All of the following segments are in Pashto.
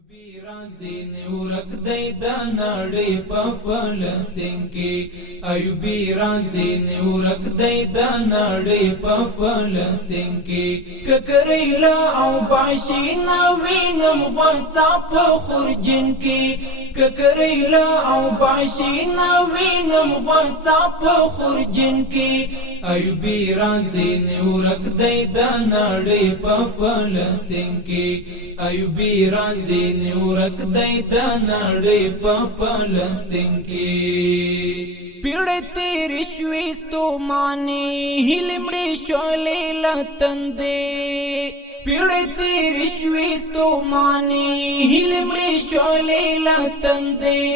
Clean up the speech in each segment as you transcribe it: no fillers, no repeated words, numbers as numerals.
ayyubi razi me rook day da naړۍ په فلسطین کې ayyubi razi me rook day da naړۍ په فلسطین کې ککریلا او باشینا وینم غوڅا په خورجن کې ککریلا او باشینا وینم غوڅا په خورجن کې ayyubi razi me rook day da naړۍ په فلسطین کې ayyubi razi me rook day da naړۍ په فلسطین کې پیړې تیرې شوې ستومانې هیلمړې شولې لتندې پیړې تیرې شوې ستومانې هیلمړې شولې لتندې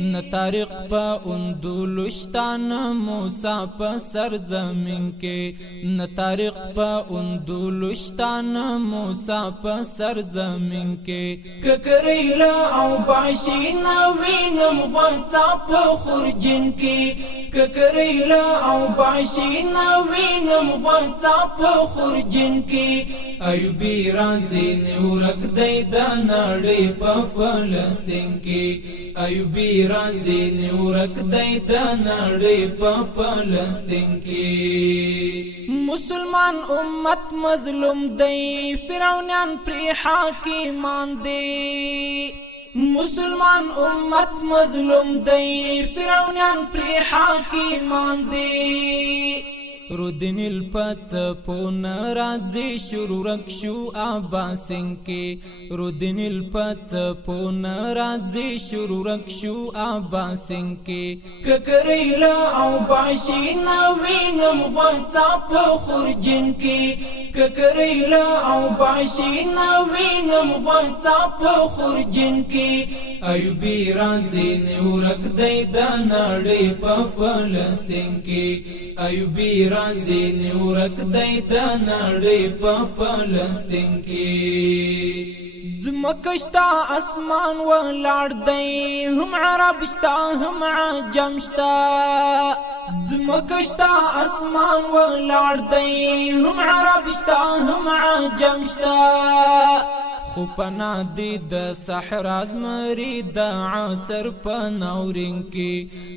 न तारीख पा उन्दुलुस्तान मूसा पा सरजमीन के न तारीख पा उन्दुलुस्तान मूसा पा सरजमीन के ककरेला औ बाशीना वैनम غوڅا په خورجن के ककरेला औ बाशीना वैनम غوڅا په خورجن के ayyubi razi me rook day da naړۍ په فلسطین کې ayyubi razi me rook day da naړۍ په فلسطین کې مسلمان امت مظلوم دی فرعونان پر حاکمان دی مسلمان امت مظلوم دی فرعونان پر حاکمان دی رودن الپت پون راځي شروع رکشو آباسن کې رودن الپت پون راځي شروع رکشو آباسن کې ککریلا او باشینا وینم غوڅا په خورجن کې ککریلا او باشینا وینم غوڅا په خورجن کې ayyubi razi me rook day da naړۍ په فلسطین کې ayyubi razi me rook day da naړۍ په فلسطین کې زمکشتا اسمان ولاړ دی هم عرب شتا هم عجم شتا زمکشتا اسمان ولاړ دی هم عرب شتا هم عجم شتا خو پنا دی د صحرا زمری د عصر فنورین کی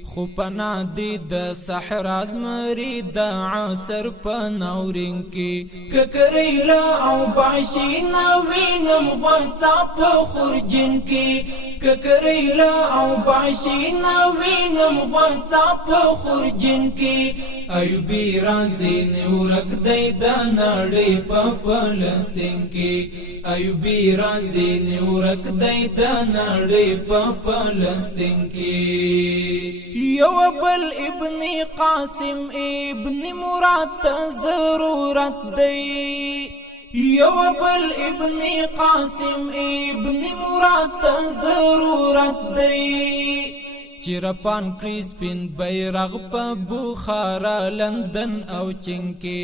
خو پنا دی د صحرا زمری د عصر فنورین کی ککریلا او باشینا وینم غوڅا په خورجن کی ککریلا او باشینا وینم غوڅا په خورجن کی ayyubi razi me rook day da naړۍ په فلسطین کې ayyubi razi me rook day da naړۍ په فلسطین کې یو بل ابن قاسم ابن مراد ضرورت دی یو بل ابن قاسم ابن مراد ضرورت دی چیرپان کریسپین بیرغ په بخارا لندن او چینکی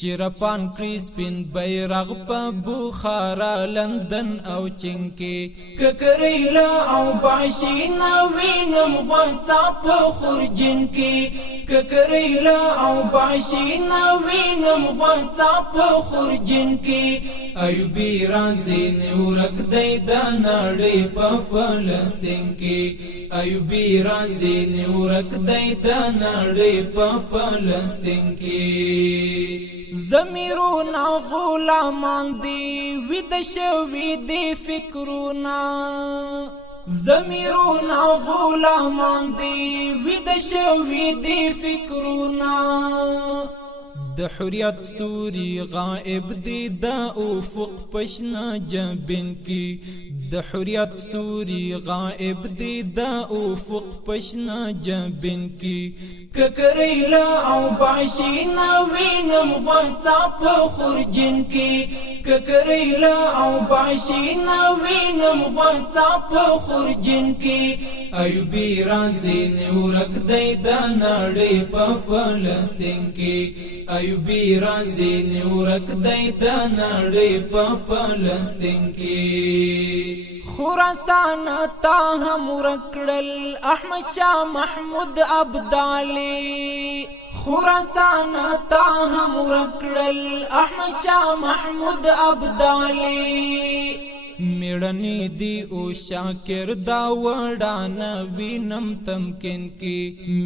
چیرپان کریسپین بیرغ په بخارا لندن او چینکی ککریلا او باشینا وینم غوڅا په خورجن کې ککریلا او باشینا وینم غوڅا په خورجن کې ayyubi razi me rook day da naړۍ په فلسطین کې ayyubi razi me rook day da naړۍ په فلسطین کې زمیرونه غلامان دی وید شوی دی فکرونه زمیرونه غلامان دی وید شوی دی فکرونه د حریت ستوري غائب دی د افق پشنا جبین کی د حریت ستوري غائب دی د افق پشنا جبین کی ککریلا او باشینا وینم غوڅا په خورجن کې ککریلا او باشینا وینم غوڅا په خورجن کې ayyubi razi me rook day da naړۍ په فلسطین کې ayyubi razi me rook day da naړۍ په فلسطین کې خراسان تا هم ورکړل احمد شاه محمود ابدالي خراسان تا هم ورکړل احمد شاه محمود ابدالي میړنی دی او شاکر دا وړانا وینم تمکن کی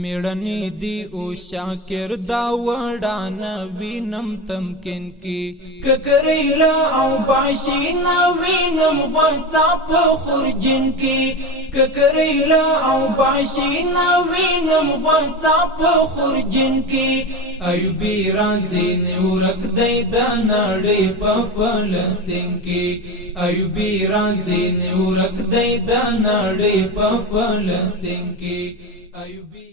میړنی دی او شاکر دا وړانا وینم تمکن کی ککریلا او باشینا وینم غوڅا په خورجن کی ککریلا او باشینا وینم غوڅا په خورجن کی ایوبی رازی نه ورک دی د نړۍ په فلسطین کې ایوبی رازی نه ورک دی د نړۍ په فلسطین کې ایوبی